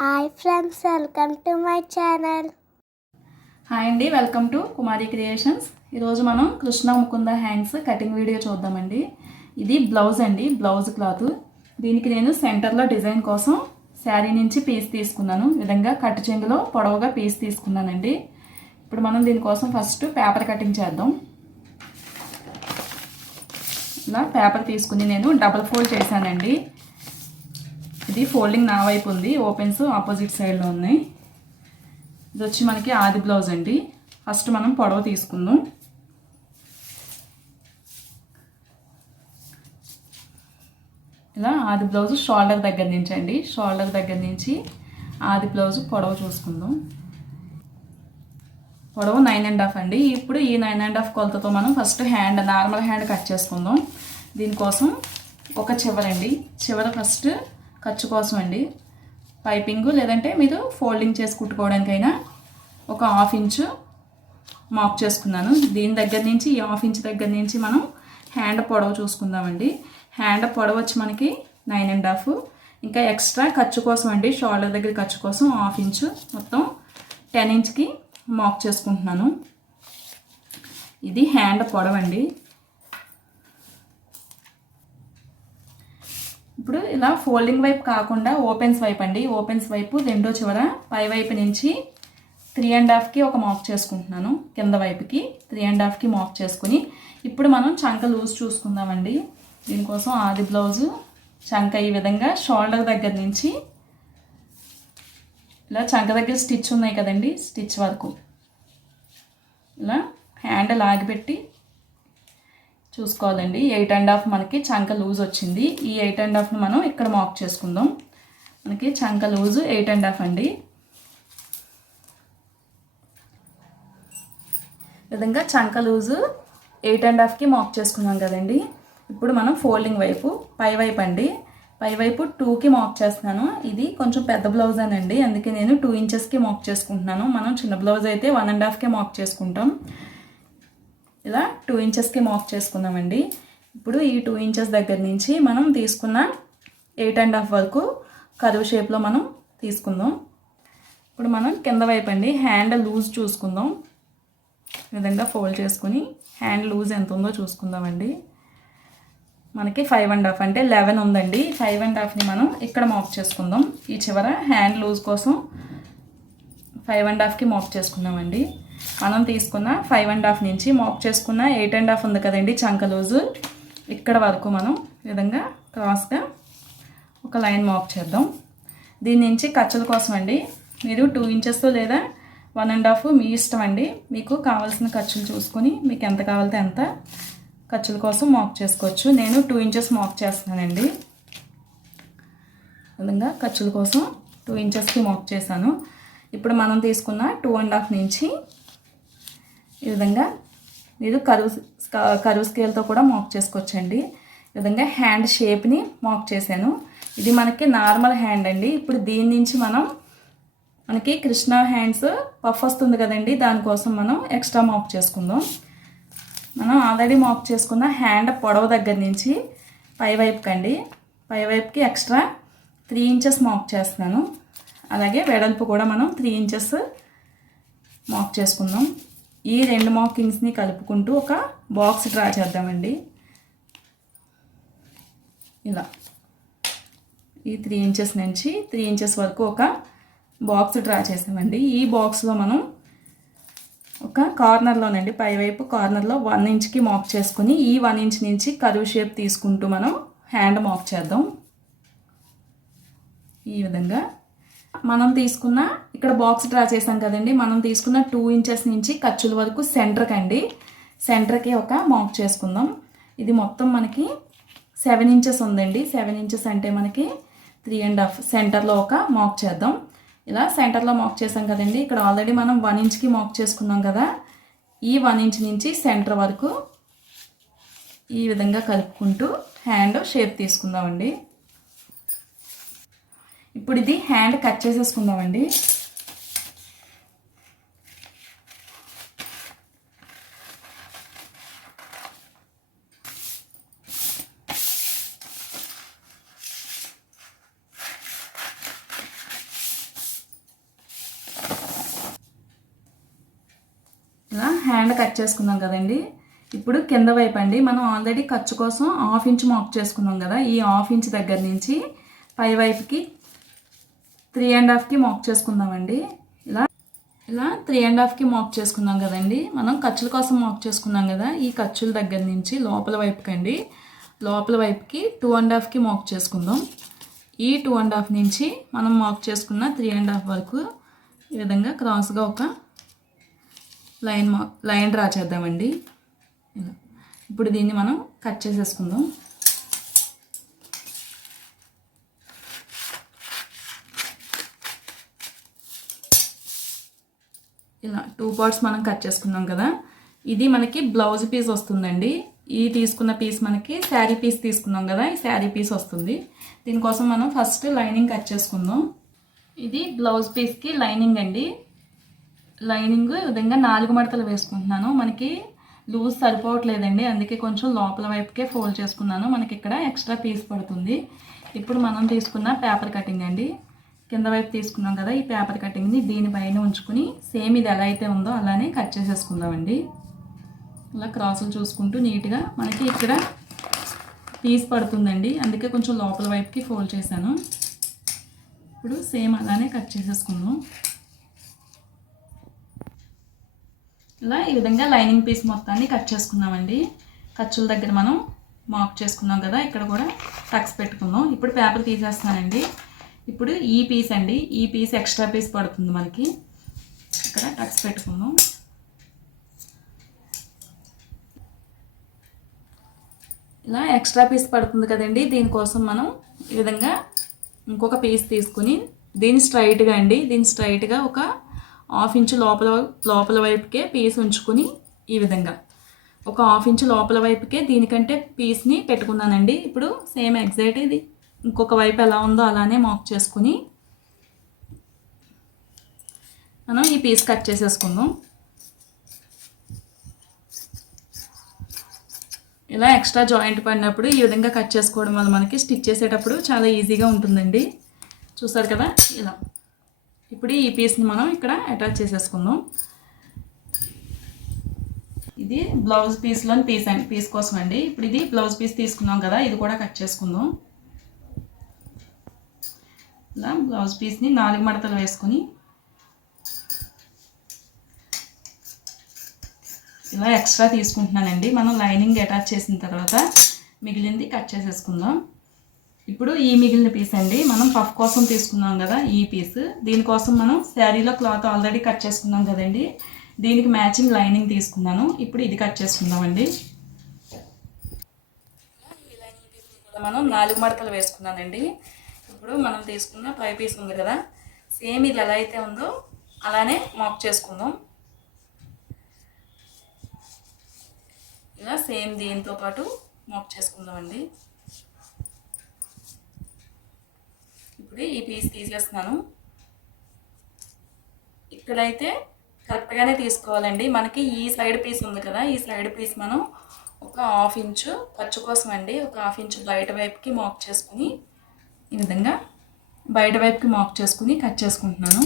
Hi friends, welcome to my channel. Hi అండి, welcome to Kumari creations. ఈరోజు మనం Krishna Mukunda hands cutting video చూద్దామండి. ఇది బ్లౌజ్ అండి, బ్లౌజ్ క్లాత్. దీనికి నేను సెంటర్లో డిజైన్ కోసం శారీ నుంచి పీస్ తీసుకున్నాను. ఈ విధంగా కట్టు చెంగులో పొడవుగా పీస్ తీసుకున్నానండి. ఇప్పుడు మనం దీనికోసం ఫస్ట్ పేపర్ కటింగ్ చేద్దాం. ఇలా పేపర్ తీసుకుని నేను డబల్ ఫోల్డ్ చేశానండి. ఇది ఫోల్డింగ్ నా వైపు ఉంది, ఓపెన్స్ ఆపోజిట్ సైడ్లో ఉన్నాయి. ఇది వచ్చి మనకి ఆది బ్లౌజ్ అండి. ఫస్ట్ మనం పొడవు తీసుకుందాం. ఇలా ఆది బ్లౌజ్ షోల్డర్ దగ్గర నుంచి అండి, షోల్డర్ దగ్గర నుంచి ఆది బ్లౌజ్ పొడవు చూసుకుందాం. పొడవు 9.5 అండి. ఇప్పుడు ఈ 9.5 కొలతతో మనం first hand, normal hand cut చేసుకుందాం. దీనికోసం ఒక చివరండి, చివర ఫస్ట్ ఖర్చు కోసం అండి పైపింగ్, లేదంటే మీరు ఫోల్డింగ్ చేసి కుట్టుకోవడానికైనా ఒక 1/2 ఇంచు మార్క్ చేసుకున్నాను. దీని దగ్గర నుంచి ఈ 1/2 ఇంచ్ దగ్గర నుంచి మనం హ్యాండ్ పొడవు చూసుకుందామండి. హ్యాండ్ పొడవు వచ్చి మనకి 9.5. ఇంకా ఎక్స్ట్రా ఖర్చు కోసం అండి, షోల్డర్ దగ్గర ఖర్చు కోసం 1/2 ఇంచు, మొత్తం 10 ఇంచ్కి మార్క్ చేసుకుంటున్నాను. ఇది హ్యాండ్ పొడవు అండి. ఇప్పుడు ఇలా ఫోల్డింగ్ వైపు కాకుండా ఓపెన్స్ వైపు అండి, ఓపెన్స్ వైపు రెండో చివర పై వైపు నుంచి 3.5కి ఒక మార్క్ చేసుకుంటున్నాను. కింద వైపుకి 3.5కి మార్క్ చేసుకుని ఇప్పుడు మనం చంక లూజ్ చూసుకుందామండి. దీనికోసం ఆది బ్లౌజు చంక ఈ విధంగా షోల్డర్ దగ్గర నుంచి ఇలా చంక దగ్గర స్టిచ్ ఉన్నాయి కదండి, స్టిచ్ వరకు ఇలా హ్యాండ్ లాగిపెట్టి చూసుకోవాలండి. 8.5 మనకి చంక లూజ్ వచ్చింది. ఈ 8.5ని మనం ఇక్కడ మార్క్ చేసుకుందాం. మనకి చంక లూజు 8.5 అండి. విధంగా చంక లూజు 8.5కి మార్క్ చేసుకున్నాం కదండి. ఇప్పుడు మనం ఫోల్డింగ్ వైపు పై వైపు అండి, పై వైపు 2కి మార్క్ చేస్తున్నాను. ఇది కొంచెం పెద్ద బ్లౌజ్ అనండి, అందుకే నేను 2 ఇంచెస్కి మార్క్ చేసుకుంటున్నాను. మనం చిన్న బ్లౌజ్ అయితే 1.5కే మార్క్ చేసుకుంటాం. ఇలా 2 ఇంచెస్కి మార్క్ చేసుకున్నామండి. ఇప్పుడు ఈ 2 ఇంచెస్ దగ్గర నుంచి మనం తీసుకున్న 8.5 వరకు కర్వ్ షేప్లో మనం తీసుకుందాం. ఇప్పుడు మనం కింద వైపు అండి హ్యాండ్ లూజ్ చూసుకుందాం. ఈ విధంగా ఫోల్డ్ చేసుకుని హ్యాండ్ లూజ్ ఎంత ఉందో చూసుకుందామండి. మనకి 5.5 అంటే 11 ఉందండి. 5.5ని మనం ఇక్కడ మార్క్ చేసుకుందాం. ఈ చివర హ్యాండ్ లూజ్ కోసం 5.5కి మార్క్ చేసుకుందామండి. మనం తీసుకున్న 5.5 నుంచి మార్క్ చేసుకున్న 8.5 ఉంది కదండి చంక లూజు, ఇక్కడ వరకు మనం ఈ విధంగా క్రాస్గా ఒక లైన్ మార్క్ చేద్దాం. దీని నుంచి ఖర్చుల కోసం అండి మీరు 2 ఇంచెస్ లేదా 1.5 మీ ఇష్టం అండి. మీకు కావాల్సిన ఖర్చులు చూసుకొని మీకు ఎంత కావాలితే అంత ఖర్చుల కోసం మార్క్ చేసుకోవచ్చు. నేను 2 ఇంచెస్ మార్క్ చేస్తున్నానండి. ఈ విధంగా ఖర్చుల కోసం 2 ఇంచెస్కి మార్క్ చేశాను. ఇప్పుడు మనం తీసుకున్న 2.5 నుంచి ఈ విధంగా మీరు కరువు స్కేల్తో కూడా మార్క్ చేసుకోవచ్చండి. ఈ విధంగా హ్యాండ్ షేప్ని మార్క్ చేశాను. ఇది మనకి నార్మల్ హ్యాండ్ అండి. ఇప్పుడు దీని నుంచి మనకి కృష్ణ హ్యాండ్స్ పఫ్ వస్తుంది కదండి, దానికోసం మనం ఎక్స్ట్రా మార్క్ చేసుకుందాం. మనం ఆల్రెడీ మార్క్ చేసుకున్న హ్యాండ్ పొడవు దగ్గర నుంచి పై వైపుకి అండి, పై వైపుకి ఎక్స్ట్రా 3 ఇంచెస్ మార్క్ చేస్తున్నాను. అలాగే వెడల్పు కూడా మనం 3 ఇంచెస్ మార్క్ చేసుకుందాం. ఈ 2 మార్కింగ్స్ని కలుపుకుంటూ ఒక బాక్స్ డ్రా చేద్దామండి. ఇలా ఈ 3 ఇంచెస్ నుంచి 3 ఇంచెస్ వరకు ఒక బాక్స్ డ్రా చేసామండి. ఈ బాక్స్లో మనం ఒక కార్నర్లోనండి, పైవైపు కార్నర్లో 1 ఇంచ్కి మార్క్ చేసుకుని ఈ 1 ఇంచ్ నుంచి కర్వ్ షేప్ తీసుకుంటూ మనం హ్యాండ్ మార్క్ చేద్దాం. ఈ విధంగా మనం తీసుకున్న ఇక్కడ బాక్స్ డ్రా చేసాం కదండి, మనం తీసుకున్న 2 ఇంచెస్ నుంచి ఖర్చుల వరకు సెంటర్కి అండి, సెంటర్కి ఒక మార్క్ చేసుకుందాం. ఇది మొత్తం మనకి 7 ఇంచెస్ ఉందండి. 7 ఇంచెస్ అంటే మనకి 3.5 సెంటర్లో ఒక మార్క్ చేద్దాం. ఇలా సెంటర్లో మార్క్ చేసాం కదండి. ఇక్కడ ఆల్రెడీ మనం 1 ఇంచ్కి మార్క్ చేసుకున్నాం కదా, ఈ 1 ఇంచ్ నుంచి సెంటర్ వరకు ఈ విధంగా కలుపుకుంటూ హ్యాండ్ షేప్ తీసుకుందామండి. ఇప్పుడు ఇది హ్యాండ్ కట్ చేసేసుకుందామండి. హ్యాండ్ కట్ చేసుకున్నాం కదండి. ఇప్పుడు కింద వైపు అండి మనం ఆల్రెడీ ఖర్చు కోసం 1/2 ఇంచ్ మార్క్ చేసుకున్నాం కదా. ఈ 1/2 ఇంచ్ దగ్గర నుంచి పై వైపుకి 3.5కి మార్క్ చేసుకుందామండి. ఇలా 3.5కి మార్క్ చేసుకున్నాం కదండి. మనం ఖర్చుల కోసం మార్క్ చేసుకున్నాం కదా. ఈ ఖర్చుల దగ్గర నుంచి లోపల వైపుకి అండి, లోపల వైపుకి 2.5కి మార్క్ చేసుకుందాం. ఈ 2.5 నుంచి మనం మార్క్ చేసుకున్న 3.5 వరకు ఈ విధంగా క్రాస్గా ఒక లైన్ డ్రా చేద్దామండి. ఇప్పుడు దీన్ని మనం కట్ చేసేసుకుందాం. ఇలా 2 పార్ట్స్ మనం కట్ చేసుకున్నాం కదా. ఇది మనకి బ్లౌజ్ పీస్ వస్తుందండి. ఈ తీసుకున్న పీస్ మనకి శారీ పీస్ తీసుకున్నాం కదా, ఈ శారీ పీస్ వస్తుంది. దీనికోసం మనం ఫస్ట్ లైనింగ్ కట్ చేసుకుందాం. ఇది బ్లౌజ్ పీస్కి లైనింగ్ అండి. లైనింగ్ ఈ విధంగా 4 మడతలు వేసుకుంటున్నాను. మనకి లూజ్ సరిపోవట్లేదండి, అందుకే కొంచెం లోపల వైపుకే ఫోల్డ్ చేసుకున్నాను. మనకి ఇక్కడ ఎక్స్ట్రా పీస్ పడుతుంది. ఇప్పుడు మనం తీసుకున్న పేపర్ కటింగ్ అండి, కింద వైపు తీసుకున్నాం కదా. ఈ పేపర్ కటింగ్ని దీనిపైన ఉంచుకుని సేమ్ ఇది ఎలా అయితే ఉందో అలానే కట్ చేసేసుకుందామండి. ఇలా క్రాసులు చూసుకుంటూ నీట్గా మనకి ఇక్కడ పీస్ పడుతుందండి, అందుకే కొంచెం లోపల వైపుకి ఫోల్డ్ చేశాను. ఇప్పుడు సేమ్ అలానే కట్ చేసేసుకుందాం. ఇలా ఈ విధంగా లైనింగ్ పీస్ మొత్తాన్ని కట్ చేసుకుందామండి. ఖర్చుల దగ్గర మనం మార్క్ చేసుకున్నాం కదా, ఇక్కడ కూడా టక్స్ పెట్టుకుందాం. ఇప్పుడు పేపర్ తీసేస్తానండి. ఇప్పుడు ఈ పీస్ అండి, ఈ పీస్ ఎక్స్ట్రా పీస్ పడుతుంది మనకి. ఇక్కడ టక్స్ పెట్టుకుందాం. ఇలా ఎక్స్ట్రా పీస్ పడుతుంది కదండి, దీనికోసం మనం ఈ విధంగా ఇంకొక పీస్ తీసుకుని దీన్ని స్ట్రైట్గా అండి, దీన్ని స్ట్రైట్గా ఒక 1/2 ఇంచ్ లోపల వైపుకే పీస్ ఉంచుకుని ఈ విధంగా ఒక 1/2 ఇంచ్ లోపల వైపుకే దీనికంటే పీస్ని పెట్టుకున్నానండి. ఇప్పుడు సేమ్ ఎగ్జాక్ట్ ఇది ఇంకొక వైపు ఎలా ఉందో అలానే మార్క్ చేసుకుని మనం ఈ పీస్ కట్ చేసేసుకుందాం. ఇలా ఎక్స్ట్రా జాయింట్ పడినప్పుడు ఈ విధంగా కట్ చేసుకోవడం వల్ల మనకి స్టిచ్ చేసేటప్పుడు చాలా ఈజీగా ఉంటుందండి. చూసారు కదా ఇలా. ఇప్పుడు ఈ పీస్ని మనం ఇక్కడ అటాచ్ చేసేసుకుందాం. ఇది బ్లౌజ్ పీస్లోని పీస్ కోసం అండి. ఇప్పుడు ఇది బ్లౌజ్ పీస్ తీసుకున్నాం కదా, ఇది కూడా కట్ చేసుకుందాం. ఇలా బ్లౌజ్ పీస్ని 4 మడతలు వేసుకుని ఇలా ఎక్స్ట్రా తీసుకుంటున్నానండి. మనం లైనింగ్ అటాచ్ చేసిన తర్వాత మిగిలింది కట్ చేసేసుకుందాం. ఇప్పుడు ఈ మిగిలిన పీస్ అండి మనం పఫ్ కోసం తీసుకున్నాం కదా, ఈ పీస్. దీనికోసం మనం శారీలో క్లాత్ ఆల్రెడీ కట్ చేసుకున్నాం కదండి, దీనికి మ్యాచింగ్ లైనింగ్ తీసుకున్నాను. ఇప్పుడు ఇది కట్ చేసుకుందామండి. ఈ లైనింగ్ పీస్ కూడా మనం 4 మడతలు వేసుకున్నానండి. ఇప్పుడు మనం తీసుకున్న పై పీస్ ఉంది కదా, సేమ్ ఇది ఎలా అయితే ఉందో అలానే మార్క్ చేసుకుందాం. ఇలా సేమ్ దీంతో పాటు మార్క్ చేసుకుందామండి. ఇప్పుడు ఈ పీస్ తీసేస్తున్నాను. ఇక్కడైతే కరెక్ట్గానే తీసుకోవాలండి. మనకి ఈ సైడ్ పీస్ ఉంది కదా, ఈ సైడ్ పీస్ మనం ఒక 1/2 ఇంచు ఖర్చు కోసం అండి, ఒక 1/2 ఇంచు బయట వైపుకి మార్క్ చేసుకుని ఈ విధంగా బయట వైపుకి మార్క్ చేసుకుని కట్ చేసుకుంటున్నాను.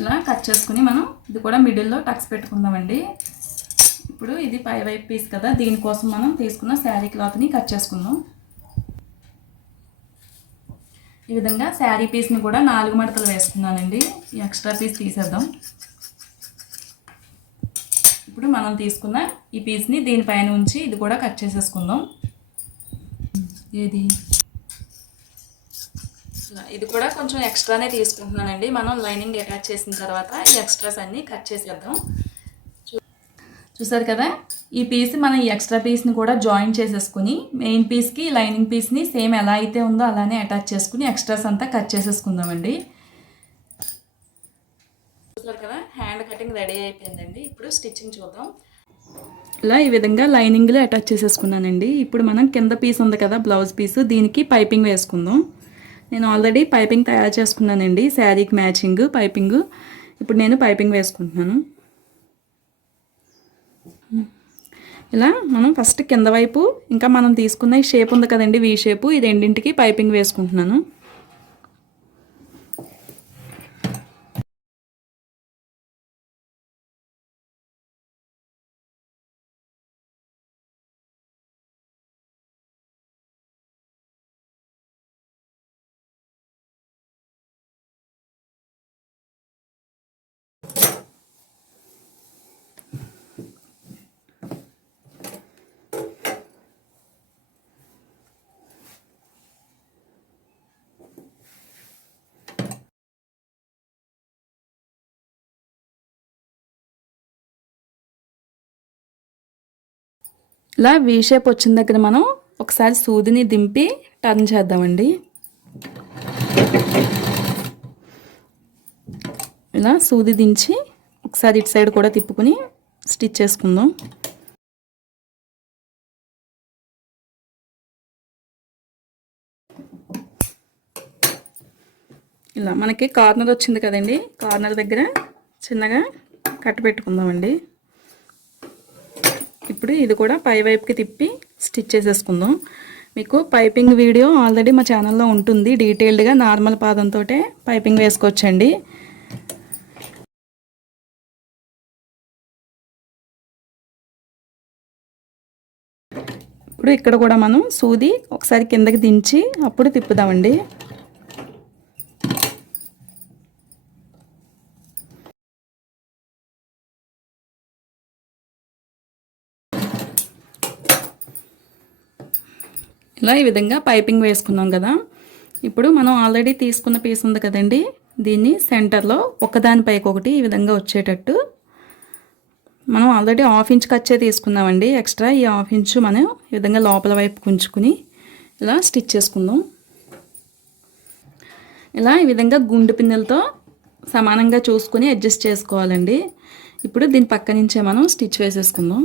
ఇలా కట్ చేసుకుని మనం ఇది కూడా మిడిల్లో టక్స్ పెట్టుకుందామండి. ఇప్పుడు ఇది పై వైపు పీస్ కదా, దీనికోసం మనం తీసుకున్న శారీ క్లాత్ని కట్ చేసుకుందాం. ఈ విధంగా శారీ పీస్ని కూడా 4 మడతలు వేసుకున్నానండి. ఈ ఎక్స్ట్రా పీస్ తీసేద్దాం. ఇప్పుడు మనం తీసుకున్న ఈ పీస్ని దీనిపైన ఉంచి ఇది కూడా కట్ చేసేసుకుందాం. ఇది కూడా కొంచెం ఎక్స్ట్రానే తీసుకుంటున్నానండి. మనం లైనింగ్ అటాచ్ చేసిన తర్వాత ఈ ఎక్స్ట్రాస్ అన్నీ కట్ చేసేద్దాం. చూసారు కదా, ఈ పీస్ మనం ఈ ఎక్స్ట్రా పీస్ని కూడా జాయిన్ చేసేసుకుని మెయిన్ పీస్కి లైనింగ్ పీస్ని సేమ్ ఎలా అయితే ఉందో అలానే అటాచ్ చేసుకుని ఎక్స్ట్రాస్ అంతా కట్ చేసేసుకుందామండి. చూసారు కదా, హ్యాండ్ కటింగ్ రెడీ అయిపోయిందండి. ఇప్పుడు స్టిచ్చింగ్ చూద్దాం. ఇలా ఈ విధంగా లైనింగ్లో అటాచ్ చేసేసుకున్నానండి. ఇప్పుడు మనం కింద పీస్ ఉంది కదా బ్లౌజ్ పీస్, దీనికి పైపింగ్ వేసుకుందాం. నేను ఆల్రెడీ పైపింగ్ తయారు చేసుకున్నానండి, శారీకి మ్యాచింగ్ పైపింగ్. ఇప్పుడు నేను పైపింగ్ వేసుకుంటున్నాను. ఇలా మనం ఫస్ట్ కింద వైపు ఇంకా మనం తీసుకున్న ఈ షేప్ ఉంది కదండి, వీ షేపు, ఈ రెండింటికి పైపింగ్ వేసుకుంటున్నాను. ఇలా వీ షేప్ వచ్చిన దగ్గర మనం ఒకసారి సూదిని దింపి టర్న్ చేద్దామండి. ఇలా సూది దించి ఒకసారి ఇటు సైడ్ కూడా తిప్పుకుని స్టిచ్ చేసుకుందాం. ఇలా మనకి కార్నర్ వచ్చింది కదండి, కార్నర్ దగ్గర చిన్నగా కట్ పెట్టుకుందామండి. ఇప్పుడు ఇది కూడా పై వైపుకి తిప్పి స్టిచ్ చేసేసుకుందాం. మీకు పైపింగ్ వీడియో ఆల్రెడీ మా ఛానల్లో ఉంటుంది, డీటెయిల్డ్గా నార్మల్ పాదంతో పైపింగ్ వేసుకోవచ్చండి. ఇప్పుడు ఇక్కడ కూడా మనం సూది ఒకసారి కిందకి దించి అప్పుడు తిప్పుదామండి. ఇలా ఈ విధంగా పైపింగ్ వేసుకున్నాం కదా. ఇప్పుడు మనం ఆల్రెడీ తీసుకున్న పీస్ ఉంది కదండి, దీన్ని సెంటర్లో ఒకదానిపైకి ఒకటి ఈ విధంగా వచ్చేటట్టు మనం ఆల్రెడీ 1/2 ఇంచ్ కచ్చే తీసుకున్నామండి. ఎక్స్ట్రా ఈ 1/2 ఇంచ్ మనం ఈ విధంగా లోపల వైపు కుంచుకుని ఇలా స్టిచ్ చేసుకుందాం. ఇలా ఈ విధంగా గుండు పిన్నెలతో సమానంగా చూసుకుని అడ్జస్ట్ చేసుకోవాలండి. ఇప్పుడు దీని పక్క నుంచే మనం స్టిచ్ వేసేసుకుందాం.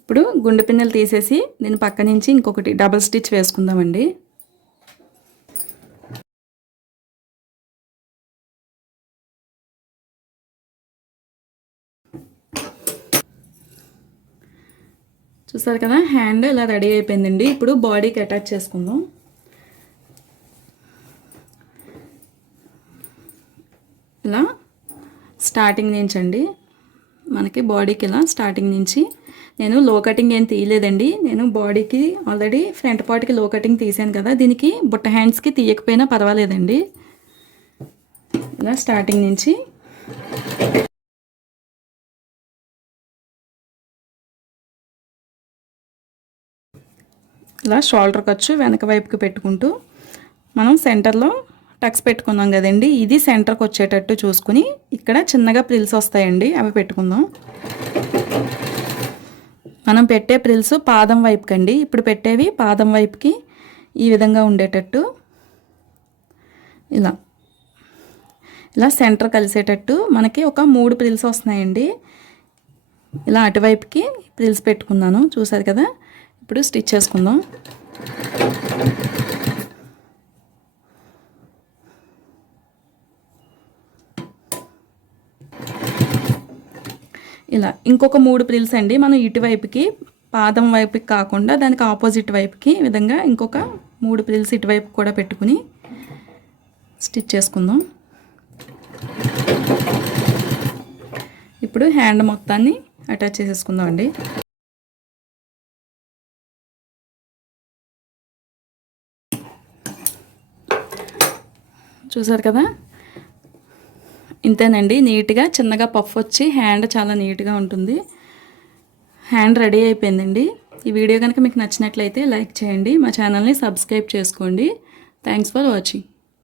ఇప్పుడు గుండె పిన్నెలు తీసేసి దీని పక్క నుంచి ఇంకొకటి డబుల్ స్టిచ్ వేసుకుందామండి. చూసారు కదా, హ్యాండ్ ఇలా రెడీ అయిపోయిందండి. ఇప్పుడు బాడీకి అటాచ్ చేసుకుందాం. ఇలా స్టార్టింగ్ నుంచి అండి, మనకి బాడీకి ఇలా స్టార్టింగ్ నుంచి నేను లో కటింగ్ ఏం తీయలేదండి. నేను బాడీకి ఆల్రెడీ ఫ్రంట్ పార్ట్కి లో కటింగ్ తీసాను కదా, దీనికి బుట్ట హ్యాండ్స్కి తీయకపోయినా పర్వాలేదండి. ఇలా స్టార్టింగ్ నుంచి ఇలా షోల్డర్ ఖర్చు వెనక వైపుకి పెట్టుకుంటూ మనం సెంటర్లో టక్స్ పెట్టుకున్నాం కదండి, ఇది సెంటర్కి వచ్చేటట్టు చూసుకుని ఇక్కడ చిన్నగా ప్రిల్స్ వస్తాయండి, అవి పెట్టుకుందాం. మనం పెట్టే ప్రిల్స్ పాదం వైపుకి అండి, ఇప్పుడు పెట్టేవి పాదం వైపుకి ఈ విధంగా ఉండేటట్టు ఇలా ఇలా సెంటర్ కలిసేటట్టు మనకి ఒక 3 ప్రిల్స్ వస్తున్నాయండి. ఇలా అటువైపుకి ప్రిల్స్ పెట్టుకున్నాను, చూసారు కదా. ఇప్పుడు స్టిచ్ చేసుకుందాం. ఇలా ఇంకొక 3 ప్రిల్స్ అండి, మనం ఇటువైపుకి పాదం వైపుకి కాకుండా దానికి ఆపోజిట్ వైపుకి ఈ విధంగా ఇంకొక 3 ప్రిల్స్ ఇటువైపు కూడా పెట్టుకుని స్టిచ్ చేసుకుందాం. ఇప్పుడు హ్యాండ్ మొత్తాన్ని అటాచ్ చేసేసుకుందాం అండి. చూసారు కదా, ఇంతేనండి. నీట్గా చిన్నగా పఫ్ వచ్చి హ్యాండ్ చాలా నీట్గా ఉంటుంది. హ్యాండ్ రెడీ అయిపోయిందండి. ఈ వీడియో కనుక మీకు నచ్చినట్లయితే లైక్ చేయండి, మా ఛానల్ని సబ్స్క్రైబ్ చేసుకోండి. Thanks for watching.